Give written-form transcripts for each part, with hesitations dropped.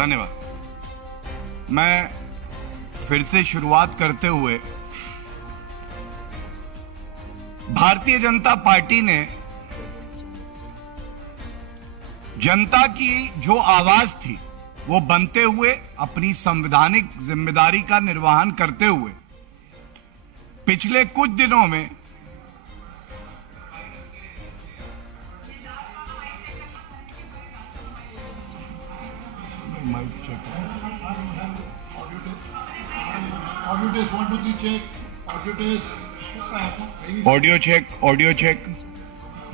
धन्यवाद। मैं फिर से शुरुआत करते हुए भारतीय जनता पार्टी ने जनता की जो आवाज थी वो बनते हुए अपनी संवैधानिक जिम्मेदारी का निर्वहन करते हुए पिछले कुछ दिनों में ऑडियो चेक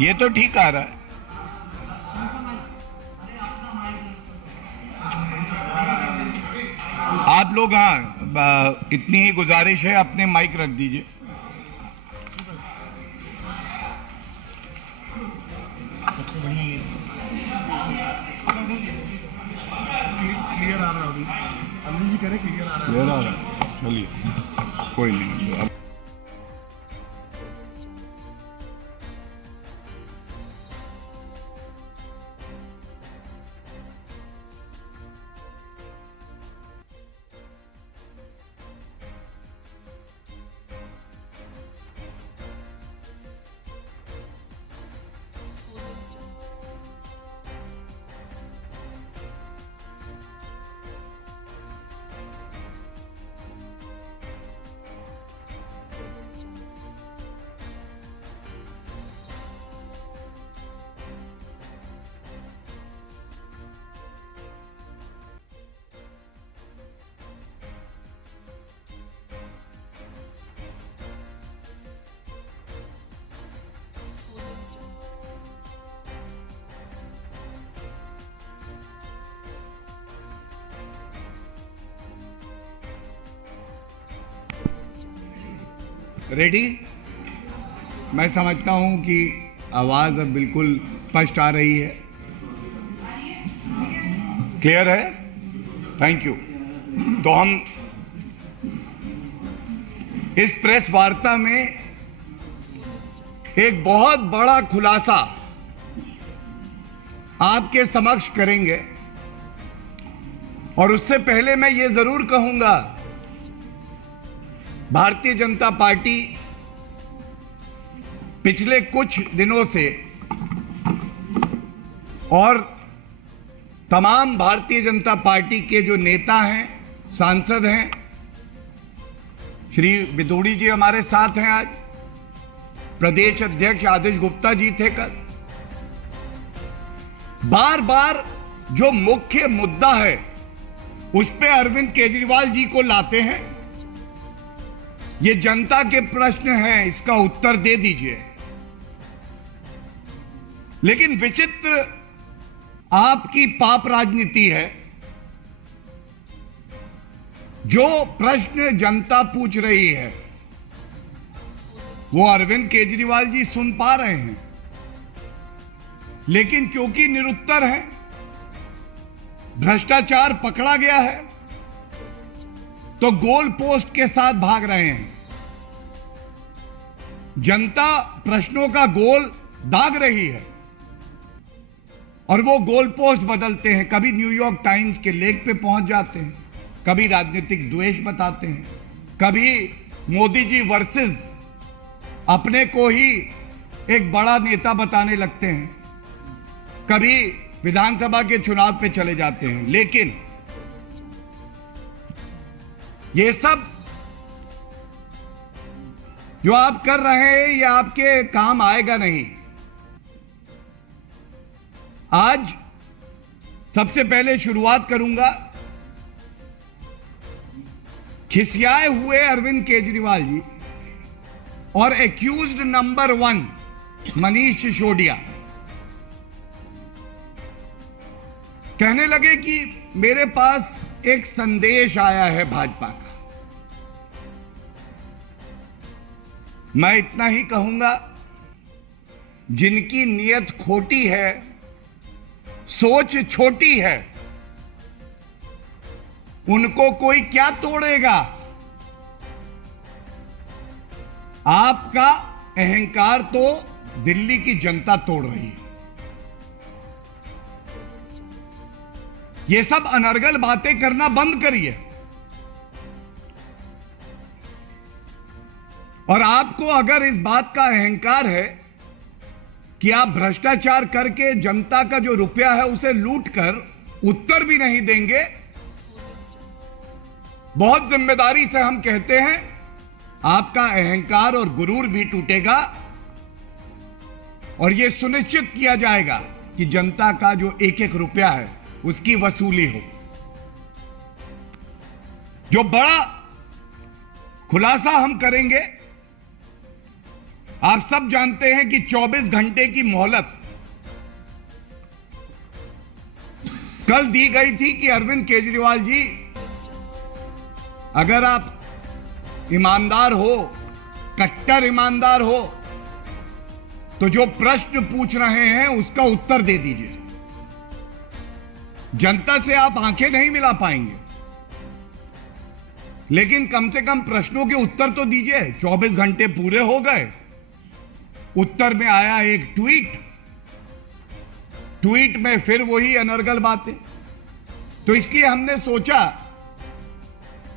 ये तो ठीक आ रहा है। आप लोग हाँ इतनी ही गुजारिश है, अपने माइक रख दीजिए। सबसे बढ़िया ये क्लियर आ रहा है। अभी अनिल जी कह रहे क्लियर आ रहा है। चलिए कोई नहीं। रेडी? मैं समझता हूं कि आवाज अब बिल्कुल स्पष्ट आ रही है, क्लियर है। Thank you. तो हम इस प्रेस वार्ता में एक बहुत बड़ा खुलासा आपके समक्ष करेंगे, और उससे पहले मैं ये जरूर कहूंगा, भारतीय जनता पार्टी पिछले कुछ दिनों से और तमाम भारतीय जनता पार्टी के जो नेता हैं, सांसद हैं, श्री विदोड़ी जी हमारे साथ हैं, आज प्रदेश अध्यक्ष आदिश गुप्ता जी थे कल, बार बार जो मुख्य मुद्दा है उस पे अरविंद केजरीवाल जी को लाते हैं। ये जनता के प्रश्न हैं, इसका उत्तर दे दीजिए। लेकिन विचित्र आपकी पाप राजनीति है। जो प्रश्न जनता पूछ रही है वो अरविंद केजरीवाल जी सुन पा रहे हैं, लेकिन क्योंकि निरुत्तर है, भ्रष्टाचार पकड़ा गया है, तो गोल पोस्ट के साथ भाग रहे हैं। जनता प्रश्नों का गोल दाग रही है और वो गोल पोस्ट बदलते हैं। कभी न्यूयॉर्क टाइम्स के लेख पे पहुंच जाते हैं, कभी राजनीतिक द्वेष बताते हैं, कभी मोदी जी वर्सेस अपने को ही एक बड़ा नेता बताने लगते हैं, कभी विधानसभा के चुनाव पे चले जाते हैं। लेकिन ये सब जो आप कर रहे हैं ये आपके काम आएगा नहीं। आज सबसे पहले शुरुआत करूंगा खिसियाए हुए अरविंद केजरीवाल जी और एक्यूज्ड नंबर 1 मनीष सिसोदिया कहने लगे कि मेरे पास एक संदेश आया है भाजपा का। मैं इतना ही कहूंगा, जिनकी नीयत खोटी है, सोच छोटी है, उनको कोई क्या तोड़ेगा। आपका अहंकार तो दिल्ली की जनता तोड़ रही है। ये सब अनर्गल बातें करना बंद करिए। और आपको अगर इस बात का अहंकार है कि आप भ्रष्टाचार करके जनता का जो रुपया है उसे लूट कर उत्तर भी नहीं देंगे, बहुत जिम्मेदारी से हम कहते हैं आपका अहंकार और गुरूर भी टूटेगा और यह सुनिश्चित किया जाएगा कि जनता का जो एक एक रुपया है उसकी वसूली हो। जो बड़ा खुलासा हम करेंगे, आप सब जानते हैं कि 24 घंटे की मोहलत कल दी गई थी कि अरविंद केजरीवाल जी, अगर आप ईमानदार हो, कट्टर ईमानदार हो, तो जो प्रश्न पूछ रहे हैं उसका उत्तर दे दीजिए। जनता से आप आंखें नहीं मिला पाएंगे, लेकिन कम से कम प्रश्नों के उत्तर तो दीजिए। 24 घंटे पूरे हो गए, उत्तर में आया एक ट्वीट में फिर वही अनर्गल बातें। तो इसलिए हमने सोचा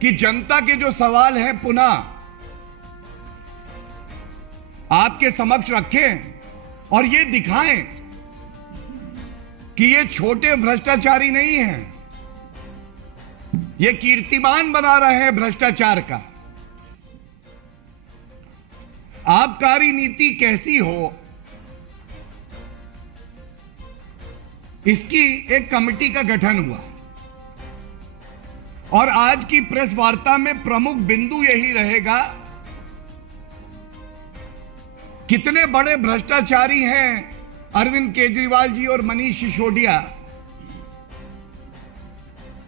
कि जनता के जो सवाल हैं पुनः आपके समक्ष रखें और ये दिखाएं कि ये छोटे भ्रष्टाचारी नहीं हैं, ये कीर्तिमान बना रहे हैं भ्रष्टाचार का। आबकारी नीति कैसी हो, इसकी एक कमेटी का गठन हुआ और आज की प्रेस वार्ता में प्रमुख बिंदु यही रहेगा, कितने बड़े भ्रष्टाचारी हैं अरविंद केजरीवाल जी और मनीष सिसोदिया।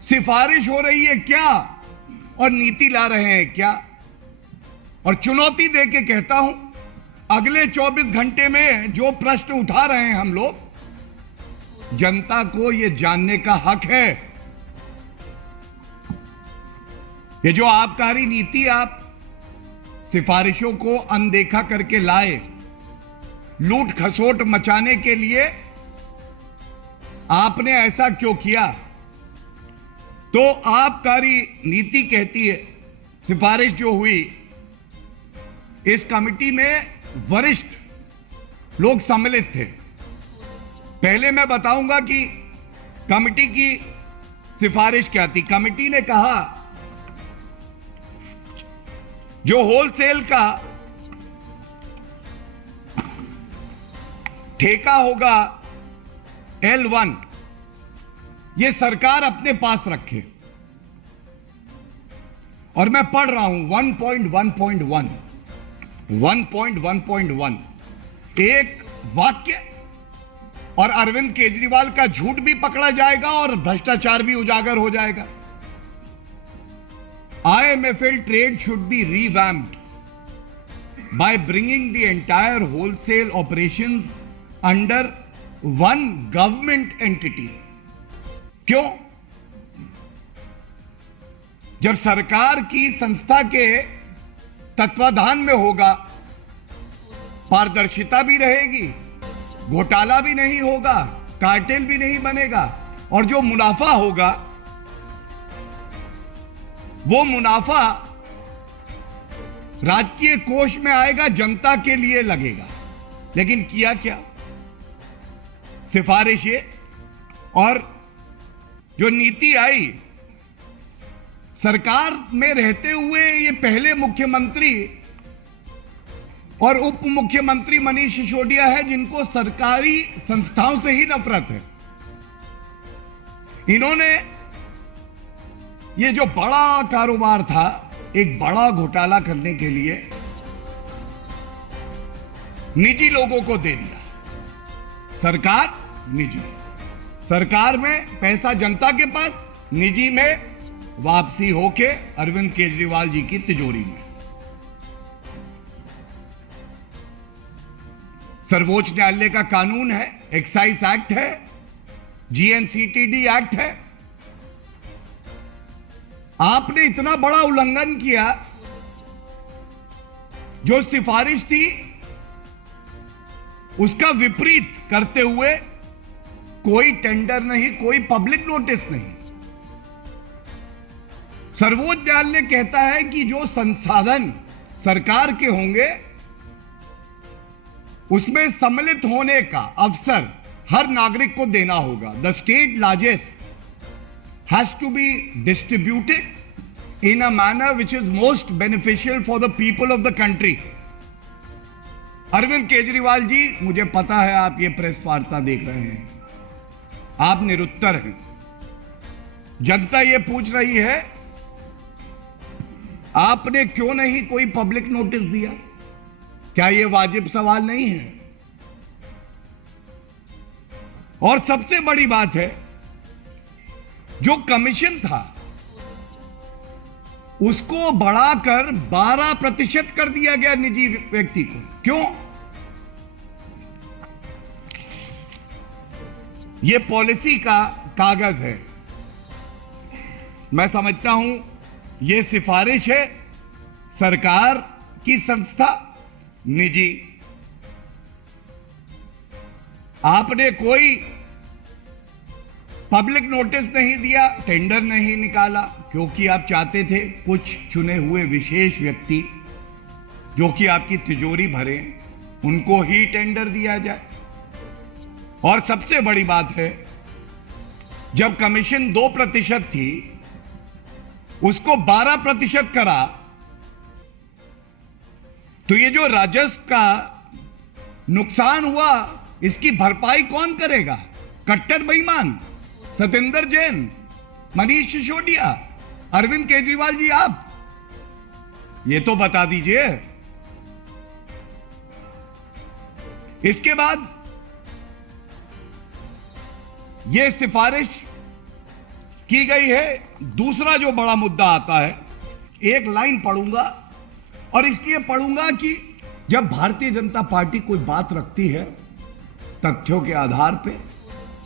सिफारिश हो रही है क्या और नीति ला रहे हैं क्या। और चुनौती देके कहता हूं, अगले 24 घंटे में जो प्रश्न उठा रहे हैं हम लोग, जनता को यह जानने का हक है। ये जो आबकारी नीति आप सिफारिशों को अनदेखा करके लाए, लूट खसोट मचाने के लिए आपने ऐसा क्यों किया। तो आबकारी नीति कहती है, सिफारिश जो हुई, इस कमेटी में वरिष्ठ लोग सम्मिलित थे। पहले मैं बताऊंगा कि कमेटी की सिफारिश क्या थी। कमेटी ने कहा जो होलसेल का ठेका होगा L1, ये सरकार अपने पास रखे। और मैं पढ़ रहा हूं 1.1.1 एक वाक्य और अरविंद केजरीवाल का झूठ भी पकड़ा जाएगा और भ्रष्टाचार भी उजागर हो जाएगा। IMFL trade should be revamped by bringing the entire wholesale operations under one government entity. क्यों? जब सरकार की संस्था के तत्वाधान में होगा, पारदर्शिता भी रहेगी, घोटाला भी नहीं होगा, कार्टेल भी नहीं बनेगा और जो मुनाफा होगा वो मुनाफा राजकीय कोष में आएगा, जनता के लिए लगेगा। लेकिन किया क्या? सिफारिश ये और जो नीति आई, सरकार में रहते हुए ये पहले मुख्यमंत्री और उप मुख्यमंत्री मनीष सिसोदिया है जिनको सरकारी संस्थाओं से ही नफरत है। इन्होंने ये जो बड़ा कारोबार था, एक बड़ा घोटाला करने के लिए निजी लोगों को दे दिया। सरकार निजी, सरकार में पैसा जनता के पास, निजी में वापसी होके अरविंद केजरीवाल जी की तिजोरी में। सर्वोच्च न्यायालय का कानून है, एक्साइज एक्ट है, GNCTD एक्ट है। आपने इतना बड़ा उल्लंघन किया, जो सिफारिश थी उसका विपरीत करते हुए कोई टेंडर नहीं, कोई पब्लिक नोटिस नहीं। सर्वोच्च न्यायालय कहता है कि जो संसाधन सरकार के होंगे उसमें सम्मिलित होने का अवसर हर नागरिक को देना होगा। The state largest has to be distributed in a manner which is most beneficial for the people of the country. Arvind Kejriwal ji, मुझे पता है आप ये प्रेस वार्ता देख रहे हैं, आप निरुत्तर हैं। जनता ये पूछ रही है आपने क्यों नहीं कोई पब्लिक नोटिस दिया? क्या यह वाजिब सवाल नहीं है? और सबसे बड़ी बात है, जो कमीशन था उसको बढ़ाकर 12% कर दिया गया निजी व्यक्ति को। क्यों? यह पॉलिसी का कागज है। मैं समझता हूं यह सिफारिश है सरकार की संस्था निजी। आपने कोई पब्लिक नोटिस नहीं दिया, टेंडर नहीं निकाला, क्योंकि आप चाहते थे कुछ चुने हुए विशेष व्यक्ति जो कि आपकी तिजोरी भरे उनको ही टेंडर दिया जाए। और सबसे बड़ी बात है, जब कमीशन 2% थी उसको 12% करा, तो ये जो राजस्व का नुकसान हुआ इसकी भरपाई कौन करेगा? कट्टर बेईमान सत्येंद्र जैन, मनीष सिसोदिया, अरविंद केजरीवाल जी, आप ये तो बता दीजिए। इसके बाद यह सिफारिश की गई है। दूसरा जो बड़ा मुद्दा आता है, एक लाइन पढ़ूंगा और इसलिए पढ़ूंगा कि जब भारतीय जनता पार्टी कोई बात रखती है तथ्यों के आधार पे,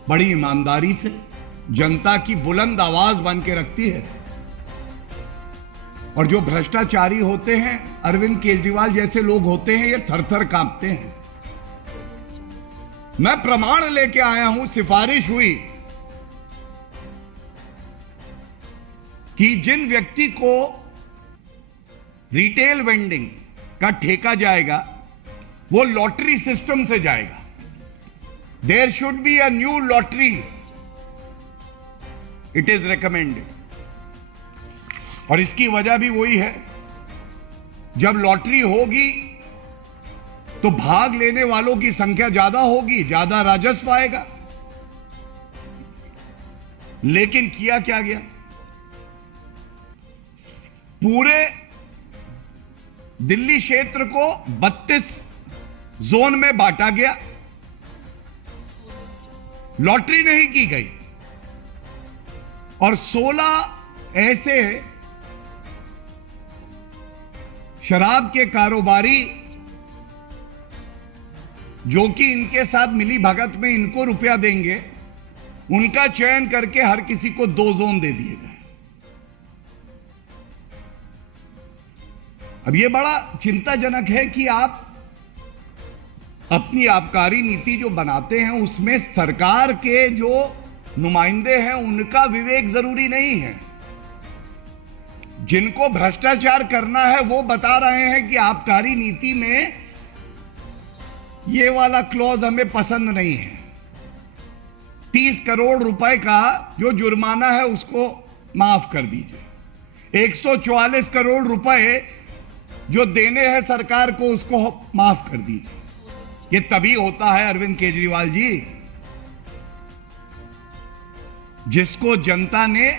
बड़ी ईमानदारी से, जनता की बुलंद आवाज बन के रखती है, और जो भ्रष्टाचारी होते हैं, अरविंद केजरीवाल जैसे लोग होते हैं, ये थर-थर कांपते हैं। मैं प्रमाण लेके आया हूं, सिफारिश हुई कि जिन व्यक्ति को रिटेल वेंडिंग का ठेका जाएगा वो लॉटरी सिस्टम से जाएगा। There should be a new lottery, it is recommended. और इसकी वजह भी वही है, जब लॉटरी होगी तो भाग लेने वालों की संख्या ज्यादा होगी, ज्यादा राजस्व आएगा। लेकिन किया क्या गया? पूरे दिल्ली क्षेत्र को 32 जोन में बांटा गया, लॉटरी नहीं की गई, और 16 ऐसे शराब के कारोबारी जो कि इनके साथ मिली भगत में इनको रुपया देंगे, उनका चयन करके हर किसी को 2 जोन दे दिए गए। अब यह बड़ा चिंताजनक है कि आप अपनी आबकारी नीति जो बनाते हैं उसमें सरकार के जो नुमाइंदे हैं उनका विवेक जरूरी नहीं है। जिनको भ्रष्टाचार करना है वो बता रहे हैं कि आबकारी नीति में ये वाला क्लॉज हमें पसंद नहीं है। 30 करोड़ रुपए का जो जुर्माना है उसको माफ कर दीजिए, 144 करोड़ रुपए जो देने हैं सरकार को उसको माफ कर दीजिए। ये तभी होता है अरविंद केजरीवाल जी, जिसको जनता ने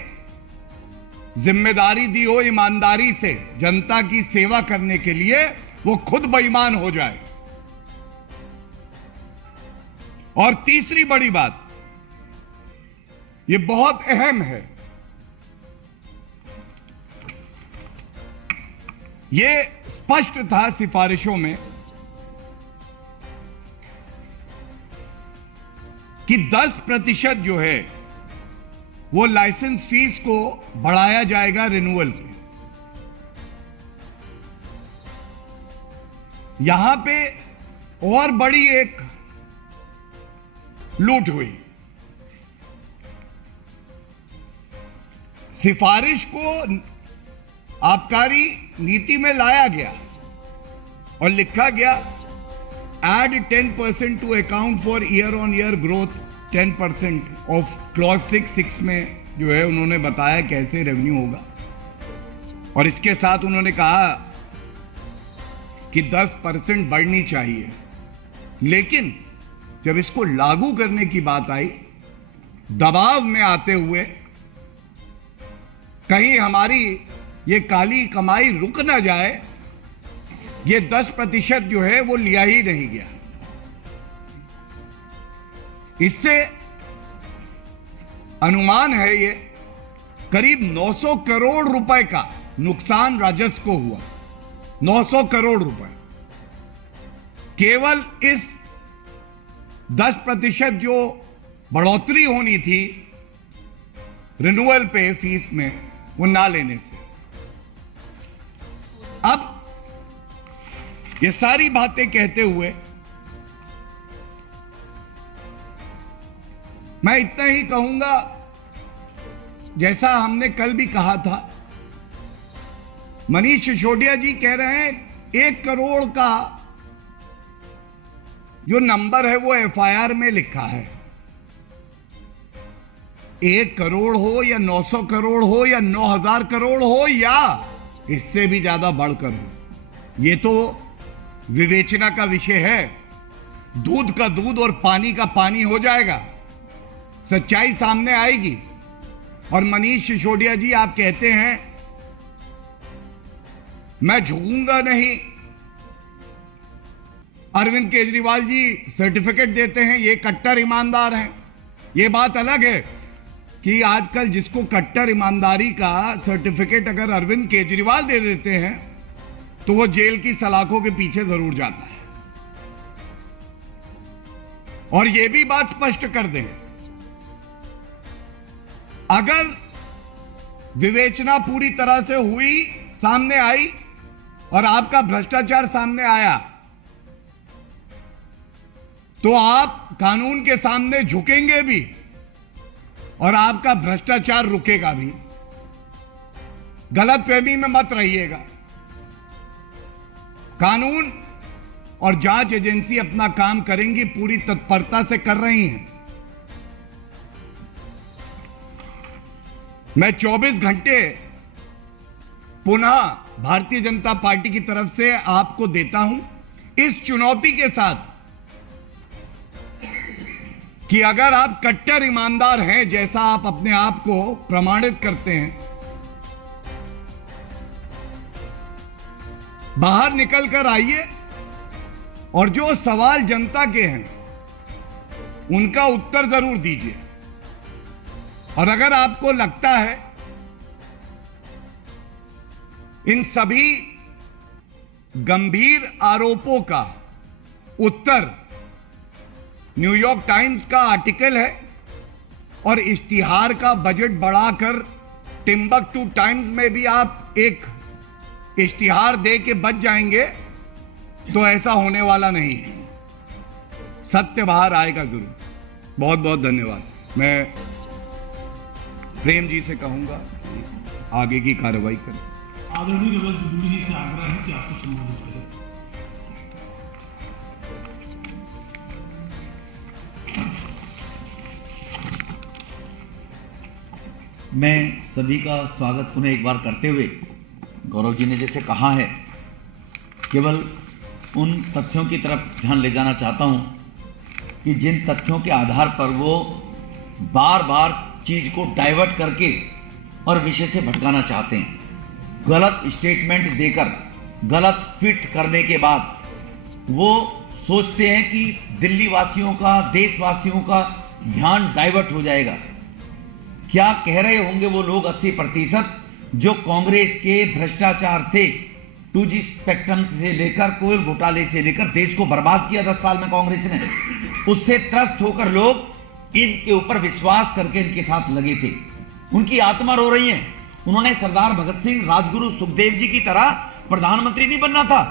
जिम्मेदारी दी हो ईमानदारी से जनता की सेवा करने के लिए, वो खुद बेईमान हो जाए। और तीसरी बड़ी बात, ये बहुत अहम है, ये स्पष्ट था सिफारिशों में कि 10% जो है वो लाइसेंस फीस को बढ़ाया जाएगा रिन्यूअल पे। यहां पे और बड़ी एक लूट हुई। सिफारिश को आबकारी नीति में लाया गया और लिखा गया add 10% to account for year on year growth 10% of clause 6 में जो है उन्होंने बताया कैसे रेवेन्यू होगा। और इसके साथ उन्होंने कहा कि 10% बढ़नी चाहिए, लेकिन जब इसको लागू करने की बात आई, दबाव में आते हुए कहीं हमारी ये काली कमाई रुक ना जाए, ये 10% जो है वो लिया ही नहीं गया। इससे अनुमान है ये करीब 900 करोड़ रुपए का नुकसान राजस्व को हुआ। 900 करोड़ रुपए केवल इस 10% जो बढ़ोतरी होनी थी रिन्यूअल पे फीस में, वो ना लेने से। अब ये सारी बातें कहते हुए मैं इतना ही कहूंगा, जैसा हमने कल भी कहा था, मनीष सिसोदिया जी कह रहे हैं 1 करोड़ का जो नंबर है वो एफआईआर में लिखा है। 1 करोड़ हो या 900 करोड़ हो या 9000 करोड़ हो या इससे भी ज्यादा बढ़कर हो, ये तो विवेचना का विषय है। दूध का दूध और पानी का पानी हो जाएगा, सच्चाई सामने आएगी। और मनीष सिसोदिया जी, आप कहते हैं मैं झुकूंगा नहीं। अरविंद केजरीवाल जी सर्टिफिकेट देते हैं, ये कट्टर ईमानदार हैं। ये बात अलग है कि आजकल जिसको कट्टर ईमानदारी का सर्टिफिकेट अगर अरविंद केजरीवाल दे देते हैं तो वो जेल की सलाखों के पीछे जरूर जाता है। और ये भी बात स्पष्ट कर दें, अगर विवेचना पूरी तरह से हुई, सामने आई और आपका भ्रष्टाचार सामने आया, तो आप कानून के सामने झुकेंगे भी और आपका भ्रष्टाचार रुकेगा भी। गलतफहमी में मत रहिएगा। कानून और जांच एजेंसी अपना काम करेंगी, पूरी तत्परता से कर रही हैं। मैं 24 घंटे पुनः भारतीय जनता पार्टी की तरफ से आपको देता हूं इस चुनौती के साथ कि अगर आप कट्टर ईमानदार हैं, जैसा आप अपने आप को प्रमाणित करते हैं, बाहर निकलकर आइए और जो सवाल जनता के हैं उनका उत्तर जरूर दीजिए। और अगर आपको लगता है इन सभी गंभीर आरोपों का उत्तर न्यूयॉर्क टाइम्स का आर्टिकल है और इश्तिहार का बजट बढ़ाकर टिम्बकटू टाइम्स में भी आप एक इश्तिहार दे के बच जाएंगे, तो ऐसा होने वाला नहीं है। सत्य बाहर आएगा जरूर। बहुत बहुत धन्यवाद। मैं प्रेम जी से कहूंगा आगे की कार्रवाई करें। आदरणीय रमेश बिदुड़ी जी से आग्रह है कि आपको संबोधित करें। मैं सभी का स्वागत पुनः एक बार करते हुए, गौरव जी ने जैसे कहा है, केवल उन तथ्यों की तरफ ध्यान ले जाना चाहता हूं कि जिन तथ्यों के आधार पर वो बार बार चीज को डाइवर्ट करके और विषय से भटकाना चाहते हैं। गलत स्टेटमेंट देकर, गलत फिट करने के बाद वो सोचते हैं कि दिल्ली वासियों का, देशवासियों का ध्यान डाइवर्ट हो जाएगा। क्या कह रहे होंगे वो लोग 80% जो कांग्रेस के भ्रष्टाचार से 2G स्पेक्ट्रम से लेकर कोयल घोटाले से लेकर देश को बर्बाद किया 10 साल में कांग्रेस ने, उससे त्रस्त होकर लोग इनके ऊपर विश्वास करके इनके साथ लगे थे। उनकी आत्मा रो रही है। उन्होंने सरदार भगत सिंह, राजगुरु सुखदेव जी की तरह प्रधानमंत्री नहीं बनना था।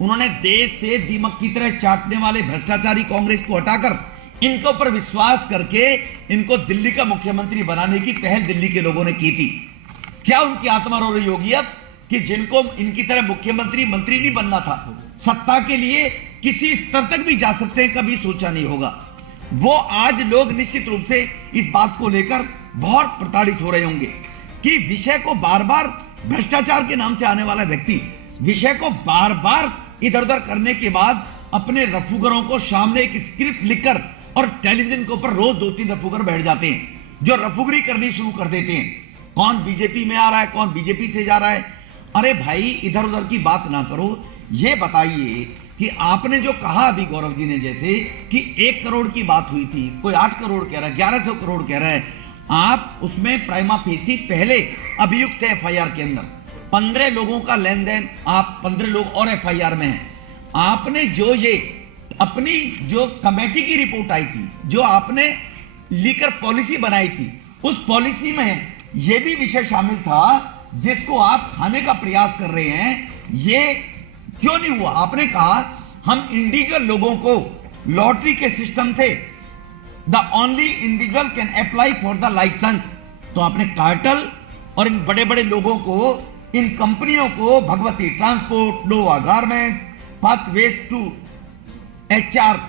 उन्होंने देश से दीमक की तरह चाटने वाले भ्रष्टाचारी कांग्रेस को हटाकर इनके ऊपर विश्वास करके इनको दिल्ली का मुख्यमंत्री बनाने की पहल दिल्ली के लोगों ने की थी। क्या उनकी आत्मा रो रही होगी अब कि जिनको इनकी तरह मुख्यमंत्री मंत्री नहीं बनना था, सत्ता के लिए किसी स्तर तक भी जा सकते हैं, कभी सोचा नहीं होगा। वो आज लोग निश्चित रूप से इस बात को लेकर बहुत प्रताड़ित हो रहे होंगे कि विषय को बार बार भ्रष्टाचार के नाम से आने वाला व्यक्ति विषय को बार बार इधर उधर करने के बाद अपने रफूगरों को सामने एक स्क्रिप्ट लिखकर और टेलीविजन के ऊपर रोज 2-3 रफूगर बैठ जाते हैं जो रफूगरी करनी शुरू कर देते हैं। कौन बीजेपी में आ रहा है, कौन बीजेपी से जा रहा है। अरे भाई इधर उधर की बात ना करो, ये बताइए कि आपने जो कहा अभी गौरव जी ने जैसे कि 1 करोड़ की बात हुई थी, कोई 8 करोड़ कह रहा है, 1100 करोड़ कह रहा है, आप उसमें प्राइमा फेसी पहले अभियुक्त है एफआईआर के अंदर 15 लोगों का लेन देन, आप 15 लोग और एफआईआर में हैं। आपने जो ये अपनी जो कमेटी की रिपोर्ट आई थी, जो आपने लीकर पॉलिसी बनाई थी, उस पॉलिसी में यह भी विषय शामिल था जिसको आप खाने का प्रयास कर रहे हैं। ये क्यों नहीं हुआ? आपने कहा हम इंडिविजुअल लोगों को लॉटरी के सिस्टम से the only individual can apply for the license. तो आपने कार्टेल और इन बड़े बड़े लोगों को, इन कंपनियों को, Bhagwati transport, Nova garment, pathway to HR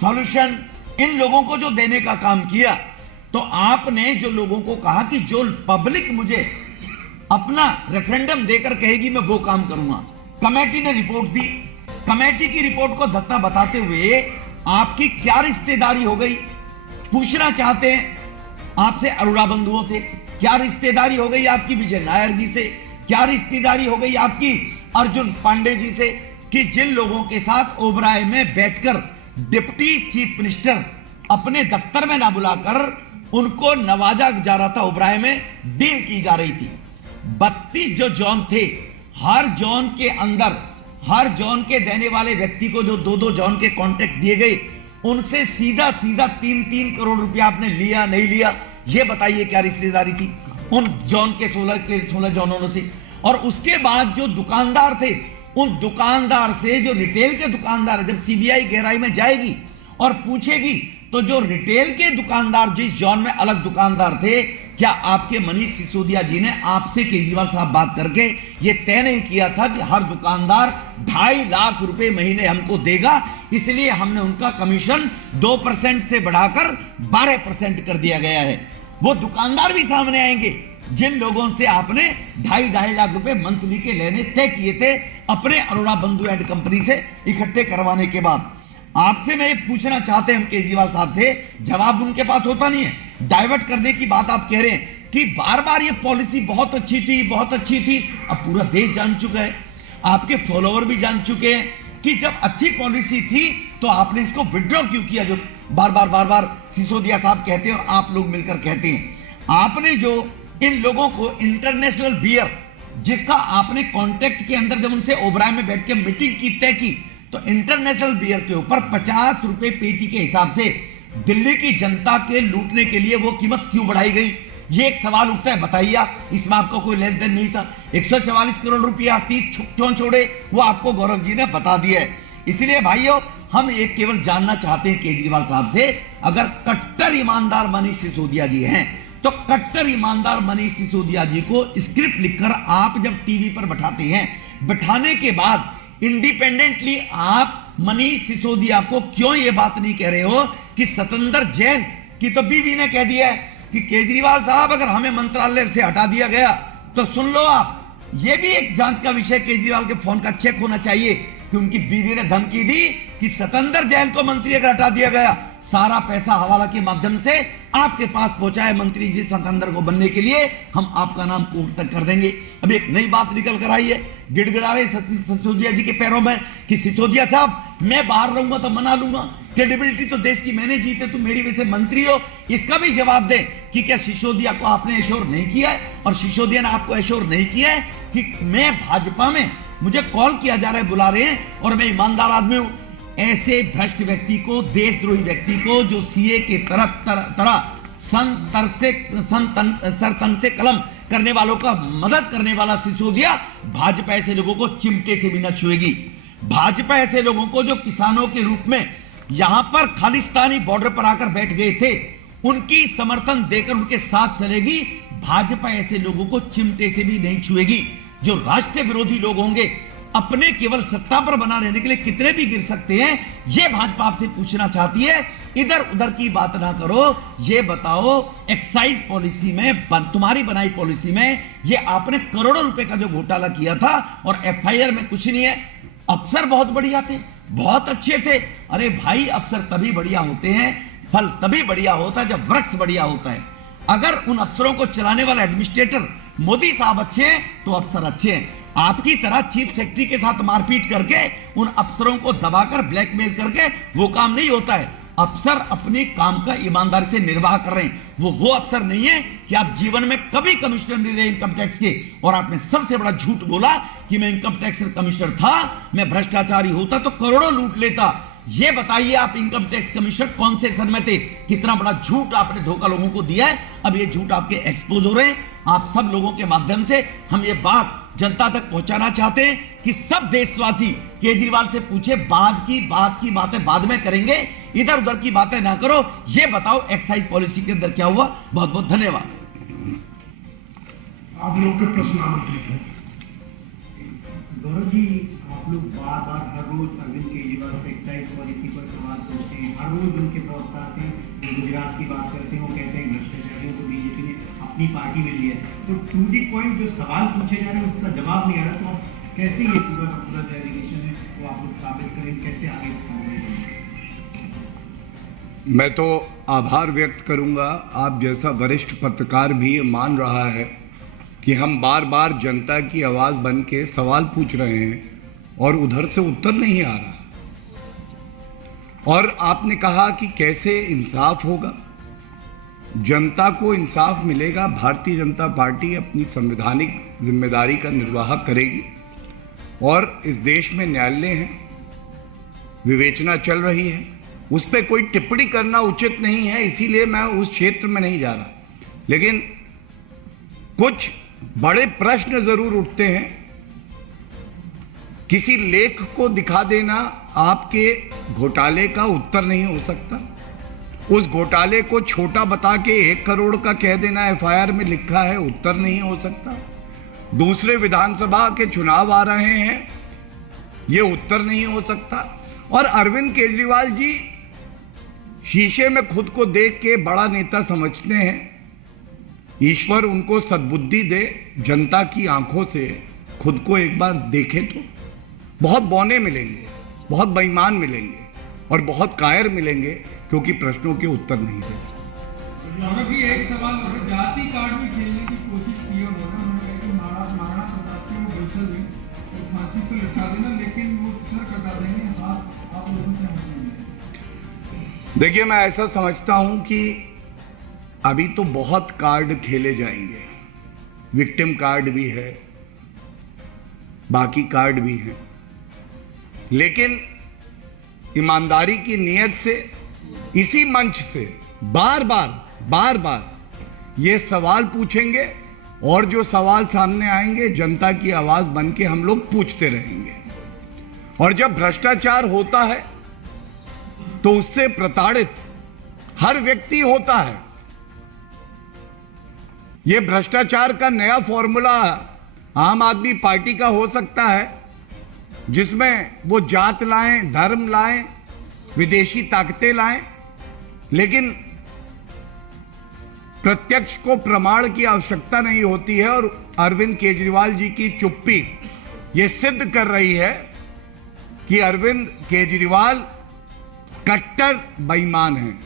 solution, इन लोगों को जो देने का काम किया, तो आपने जो लोगों को कहा कि जो पब्लिक मुझे अपना रेफरेंडम देकर कहेगी मैं वो काम करूंगा। कमेटी ने रिपोर्ट दी, कमेटी की रिपोर्ट को धक्का बताते हुए आपकी क्या रिश्तेदारी हो गई पूछना चाहते हैं आपसे अरोड़ा बंधुओं से। क्या रिश्तेदारी हो गई आपकी विजय नायर जी से, क्या रिश्तेदारी हो गई आपकी अर्जुन पांडे जी से, कि जिन लोगों के साथ ओबराय में बैठकर डिप्टी चीफ मिनिस्टर अपने दफ्तर में ना बुलाकर उनको नवाजा जा रहा था, ओबराय में डील की जा रही थी। 32 जो जोन थे, हर जोन के अंदर हर जोन के देने वाले व्यक्ति को जो 2-2 जोन के कॉन्ट्रैक्ट दिए गए, उनसे सीधा 3-3 करोड़ रुपया आपने लिया नहीं लिया, ये बताइए क्या रिश्तेदारी थी उन जोन के 16 जोनों से। और उसके बाद जो दुकानदार थे, उन दुकानदार से, जो रिटेल के दुकानदार, जब सीबीआई गहराई में जाएगी और पूछेगी तो जो रिटेल के दुकानदार जिस जोन में अलग दुकानदार थे, क्या आपके मनीष सिसोदिया जी ने आपसे केजरीवाल साहब बात करके ये तय नहीं किया था कि हर दुकानदार 2.5 लाख रुपए महीने हमको देगा, इसलिए हमने उनका कमीशन 2% से बढ़ाकर 12% कर दिया गया है। वो दुकानदार भी सामने आएंगे जिन लोगों से आपने 2.5 लाख रुपए मंथली के लेने तय किए थे अपने अरोड़ा बंधु एंड कंपनी से इकट्ठे करवाने के बाद। आपसे मैं ये पूछना चाहते हैं हम केजरीवाल साहब से, जवाब उनके पास होता नहीं है, डाइवर्ट करने की बात आप कह रहे हैं कि बार बार ये पॉलिसी बहुत अच्छी थी, बहुत अच्छी थी। अब पूरा देश जान चुका है, आपके फॉलोअर भी जान चुके हैं कि जब अच्छी पॉलिसी थी तो आपने इसको विड्रॉ क्यों किया, जो बार बार सिसोदिया साहब कहते हैं और आप लोग मिलकर कहते हैं। आपने जो इन लोगों को इंटरनेशनल बियर, जिसका आपने कॉन्ट्रैक्ट के अंदर जब उनसे ओबराय में बैठ के मीटिंग की तय की, तो इंटरनेशनल बियर के ऊपर 50 रुपए पेटी के हिसाब से दिल्ली की जनता के लूटने के लिए वो कीमत क्यों बढ़ाई गई, ये एक सवाल उठता है। बताइए आप, इसमें आपका कोई लेन देन नहीं था। 144 करोड़ रुपया 30 क्यों छोड़े, वो आपको गौरव जी ने बता दिया है। इसलिए भाइयों, हम एक केवल जानना चाहते हैं केजरीवाल साहब से, अगर कट्टर ईमानदार मनीष सिसोदिया जी हैं तो कट्टर ईमानदार मनीष सिसोदिया जी को स्क्रिप्ट लिखकर आप जब टीवी पर बैठाते हैं, बैठाने के बाद इंडिपेंडेंटली आप मनीष सिसोदिया को क्यों यह बात नहीं कह रहे हो कि सतेंद्र जैन की तो बीवी ने कह दिया है कि केजरीवाल साहब अगर हमें मंत्रालय से हटा दिया गया तो सुन लो आप, यह भी एक जांच का विषय, केजरीवाल के फोन का चेक होना चाहिए कि उनकी बीवी ने धमकी दी कि सतेंद्र जैन को मंत्री अगर हटा दिया गया, सारा पैसा हवाला के माध्यम से आपके पास पहुंचा है मंत्री जी सतेंद्र को बनने के लिए, हम आपका नाम कोर्ट तक कर देंगे। अब एक नई बात निकल कर आई है, गिड़गिड़ा रहे सिसोदिया जी के पैरों में कि सिसोदिया साहब मैं बाहर रहूंगा तो मना लूंगा, क्रेडिबिलिटी तो देश की मैंने जीते, तुम मेरी वजह से मंत्री हो। इसका भी जवाब दें कि क्या सिसोदिया को आपने एश्योर नहीं किया है और सिसोदिया ने आपको एश्योर नहीं किया है कि मैं भाजपा में, मुझे कॉल किया जा रहा है, बुला रहे हैं और मैं ईमानदार आदमी हूं। ऐसे भ्रष्ट व्यक्ति को, देशद्रोही व्यक्ति को, जो सीए के तरह सर तन से कलम करने वालों का मदद करने वाला सिसोदिया, भाजपा ऐसे लोगों को चिमटे से भी न छुएगी। भाजपा ऐसे लोगों को जो किसानों के रूप में यहां पर खालिस्तानी बॉर्डर पर आकर बैठ गए थे, उनकी समर्थन देकर उनके साथ चलेगी। भाजपा ऐसे लोगों को चिमटे से भी नहीं छुएगी। जो राष्ट्र विरोधी लोग होंगे अपने केवल सत्ता पर बना रहने के लिए कितने भी गिर सकते हैं, यह भाजपा आपसे पूछना चाहती है। इधर उधर की बात ना करो, ये बताओ एक्साइज पॉलिसी में, तुम्हारी बनाई पॉलिसी में, ये आपने करोड़ों रुपए का जो घोटाला किया था और एफआईआर में कुछ नहीं है। अफसर बहुत बढ़िया थे, बहुत अच्छे थे। अरे भाई, अफसर तभी बढ़िया होते हैं, फल तभी बढ़िया होता है जब वृक्ष बढ़िया होता है। अगर उन अफसरों को चलाने वाला एडमिनिस्ट्रेटर मोदी साहब अच्छे हैं तो अफसर अच्छे हैं। आपकी तरह चीफ सेक्रेटरी के साथ मारपीट करके उन अफसरों को दबाकर ब्लैकमेल करके वो काम नहीं होता है। अफसर अपने काम का ईमानदारी से निर्वाह कर रहे हैं। वो अफसर नहीं है कि आप जीवन में कभी कमिश्नर नहीं रहे इनकम टैक्स के, और आपने सबसे बड़ा झूठ बोला कि मैं इनकम टैक्स कमिश्नर था, मैं भ्रष्टाचारी होता तो करोड़ों लूट लेता। ये बताइए आप इनकम टैक्स कमिश्नर कौन से सन में थे? कितना बड़ा झूठ आपने धोखा लोगों को दिया है। अब ये झूठ आपके एक्सपोज हो रहे हैं। आप सब लोगों के माध्यम से हम ये बात जनता तक पहुंचाना चाहते हैं कि सब देशवासी केजरीवाल से पूछे, बात की बातें बाद में करेंगे, इधर उधर की बातें ना करो। ये बताओ एक्साइज पॉलिसी के अंदर क्या हुआ। बहुत बहुत धन्यवाद। आप लोग के प्रश्न आमंत्रित हैं। गौरव जी, आप लोग बार बार हर रोज अरविंद केजरीवाल से एक्साइज पॉलिसी पर सवाल पूछते हैं। हर रोज उनके प्रवक्ता आते हैं, वो गुजरात की बात करते हैं, वो कहते हैं भ्रष्टाचारियों को बीजेपी ने अपनी पार्टी में लिया है। तो टू दी पॉइंट जो सवाल पूछे जा रहे हैं उसका जवाब नहीं आ रहा, तो आप कैसे ये पूरा का पूरा जो एलिगेशन है वो आप लोग साबित करें, कैसे आगे बढ़ेंगे? मैं तो आभार व्यक्त करूंगा, आप जैसा वरिष्ठ पत्रकार भी ये मान रहा है कि हम बार बार जनता की आवाज बन के सवाल पूछ रहे हैं और उधर से उत्तर नहीं आ रहा। और आपने कहा कि कैसे इंसाफ होगा, जनता को इंसाफ मिलेगा। भारतीय जनता पार्टी अपनी संवैधानिक जिम्मेदारी का निर्वाह करेगी और इस देश में न्यायालय है, विवेचना चल रही है, उस पर कोई टिप्पणी करना उचित नहीं है, इसीलिए मैं उस क्षेत्र में नहीं जा रहा। लेकिन कुछ बड़े प्रश्न जरूर उठते हैं। किसी लेख को दिखा देना आपके घोटाले का उत्तर नहीं हो सकता। उस घोटाले को छोटा बता के 1 करोड़ का कह देना एफआईआर में लिखा है, उत्तर नहीं हो सकता। दूसरे विधानसभा के चुनाव आ रहे हैं, ये उत्तर नहीं हो सकता। और अरविंद केजरीवाल जी शीशे में खुद को देख के बड़ा नेता समझते हैं। ईश्वर उनको सद्बुद्धि दे, जनता की आंखों से खुद को एक बार देखें तो बहुत बौने मिलेंगे, बहुत बेईमान मिलेंगे और बहुत कायर मिलेंगे, क्योंकि प्रश्नों के उत्तर नहीं देते। गौरव जी, एक सवाल और, जाति कार्ड में खेलने की कोशिश की और उन्होंने कहा कि महाराणा प्रताप की वो बिल्कुल भी फांसी पर लटका देना, लेकिन वो सर कटा देंगे। आप लोगों से समझेंगे। देखिए, मैं ऐसा समझता हूं कि अभी तो बहुत कार्ड खेले जाएंगे। विक्टिम कार्ड भी है, बाकी कार्ड भी है, लेकिन ईमानदारी की नीयत से इसी मंच से बार बार ये सवाल पूछेंगे और जो सवाल सामने आएंगे जनता की आवाज बन के हम लोग पूछते रहेंगे। और जब भ्रष्टाचार होता है तो उससे प्रताड़ित हर व्यक्ति होता है। यह भ्रष्टाचार का नया फॉर्मूला आम आदमी पार्टी का हो सकता है, जिसमें वो जात लाएं, धर्म लाएं, विदेशी ताकतें लाएं, लेकिन प्रत्यक्ष को प्रमाण की आवश्यकता नहीं होती है। और अरविंद केजरीवाल जी की चुप्पी ये सिद्ध कर रही है कि अरविंद केजरीवाल कट्टर बेईमान हैं।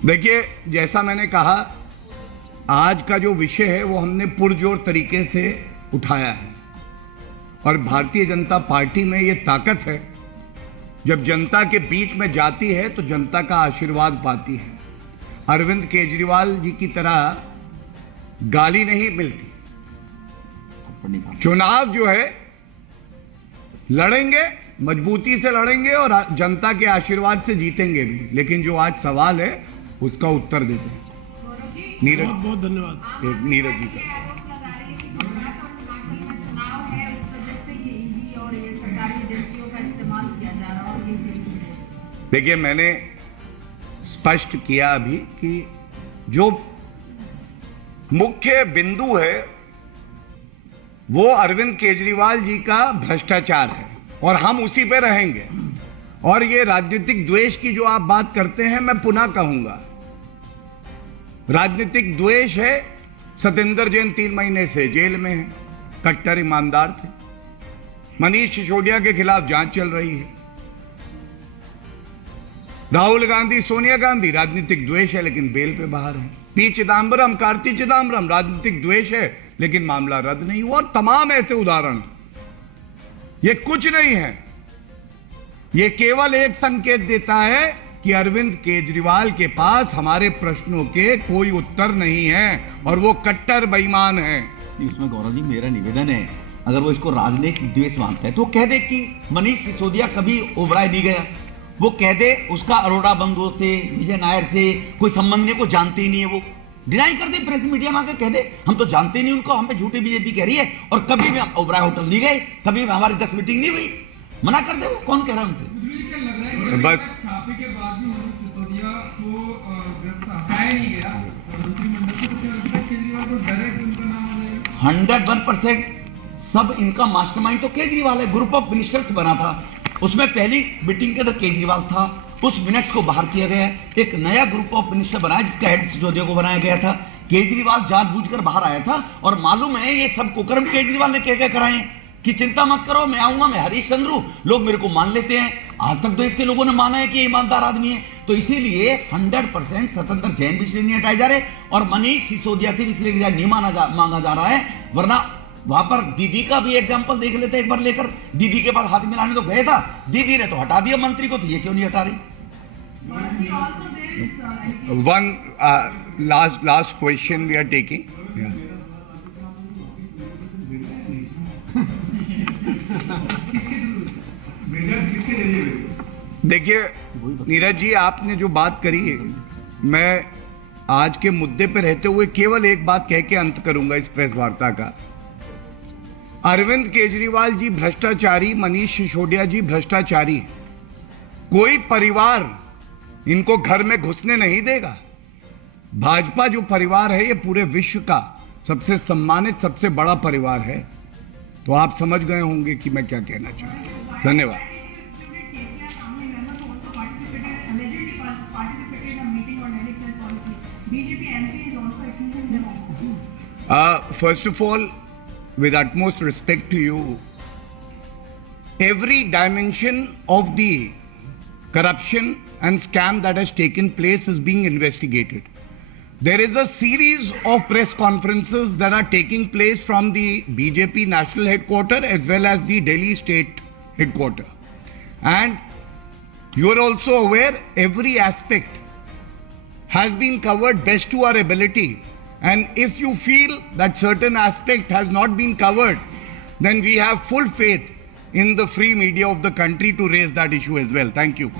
देखिए, जैसा मैंने कहा, आज का जो विषय है वो हमने पुरजोर तरीके से उठाया है और भारतीय जनता पार्टी में ये ताकत है, जब जनता के बीच में जाती है तो जनता का आशीर्वाद पाती है। अरविंद केजरीवाल जी की तरह गाली नहीं मिलती। चुनाव जो है लड़ेंगे, मजबूती से लड़ेंगे और जनता के आशीर्वाद से जीतेंगे भी। लेकिन जो आज सवाल है उसका उत्तर देते हैं। नीरज, बहुत धन्यवाद। एक नीरज जी का चुनाव है, उस वजह से ये ईडी और ये सरकारी एजेंसियों का इस्तेमाल देखिए, मैंने स्पष्ट किया अभी कि जो मुख्य बिंदु है वो अरविंद केजरीवाल जी का भ्रष्टाचार है और हम उसी पे रहेंगे। और ये राजनीतिक द्वेष की जो आप बात करते हैं, मैं पुनः कहूंगा, राजनीतिक द्वेष है। सत्येंद्र जैन 3 महीने से जेल में है, कट्टर ईमानदार थे। मनीष सिसोदिया के खिलाफ जांच चल रही है। राहुल गांधी, सोनिया गांधी, राजनीतिक द्वेष है लेकिन बेल पे बाहर है। पी चिदम्बरम, कार्ति चिदम्बरम, राजनीतिक द्वेष है लेकिन मामला रद्द नहीं हुआ। और तमाम ऐसे उदाहरण। ये कुछ नहीं है, ये केवल एक संकेत देता है कि अरविंद केजरीवाल के पास हमारे प्रश्नों के कोई उत्तर नहीं है और वो कट्टर बेईमान है। इसमें गौरव जी मेरा निवेदन है, अगर वो इसको राजनीतिक द्वेष मानता है तो कह दे कि मनीष सिसोदिया कभी ओबराय नहीं गया। वो कह दे उसका अरोड़ा बंधुओं से, विजय नायर से कोई संबंध नहीं, को जानते ही नहीं है। वो डिनाई कर दे, प्रेस मीडिया में आकर कह दे हम तो जानते नहीं उनको, हम पे झूठी बीजेपी कह रही है और कभी भी हम ओबराय होटल नहीं गए, कभी भी हमारी 10 मीटिंग नहीं हुई। मना कर दे, वो कौन कह रहा है उनसे? बस छापे के बाद भी मनीष सिसोदिया को हटाया नहीं गया और मंत्रिमंडल से केजरीवाल को डायरेक्ट उनका नाम आ जाएगा। 101% सब इनका मास्टरमाइंड तो केजरीवाल है। ग्रुप ऑफ मिनिस्टर्स बना था, उसमें पहली मीटिंग के अंदर केजरीवाल था, उस मिनट्स को बाहर किया गया। एक नया ग्रुप ऑफ मिनिस्टर बनाया जिसका हेड सिसोदिया को बनाया गया था। केजरीवाल जानबूझकर बाहर आया था और मालूम है ये सब कुकर्म केजरीवाल ने कह कराए कि चिंता मत करो, मैं आऊंगा, मैं हरीश चंद्र हूं, लोग मेरे को मान लेते हैं। आज तक तो इसके लोगों ने माना है कि ईमानदार आदमी है। तो इसीलिए 100% स्वतंत्र जैन भी इसलिए नहीं हटाए जा रहे और मनीष सिसोदिया से भी इसलिए नहीं मांगा जा रहा है। वरना वहां पर दीदी का भी एग्जाम्पल देख लेते एक बार लेकर, दीदी के पास हाथ मिलाने तो गए था, दीदी ने तो हटा दिया मंत्री को, तो ये क्यों नहीं हटा रही? One last question we are taking. Yeah. देखिए नीरज जी, आपने जो बात करी है, मैं आज के मुद्दे पर रहते हुए केवल एक बात कह के अंत करूंगा इस प्रेस वार्ता का। अरविंद केजरीवाल जी भ्रष्टाचारी, मनीष सिसोदिया जी भ्रष्टाचारी। कोई परिवार इनको घर में घुसने नहीं देगा। भाजपा जो परिवार है ये पूरे विश्व का सबसे सम्मानित, सबसे बड़ा परिवार है। तो आप समझ गए होंगे कि मैं क्या कहना चाहता हूं। धन्यवाद। First of all, with utmost respect to you, every dimension of the corruption and scam that has taken place is being investigated. There is a series of press conferences that are taking place from the BJP national headquarters as well as the Delhi state headquarters. And you are also aware every aspect has been covered best to our ability. And if you feel that certain aspect has not been covered, then we have full faith in the free media of the country to raise that issue as well. Thank you.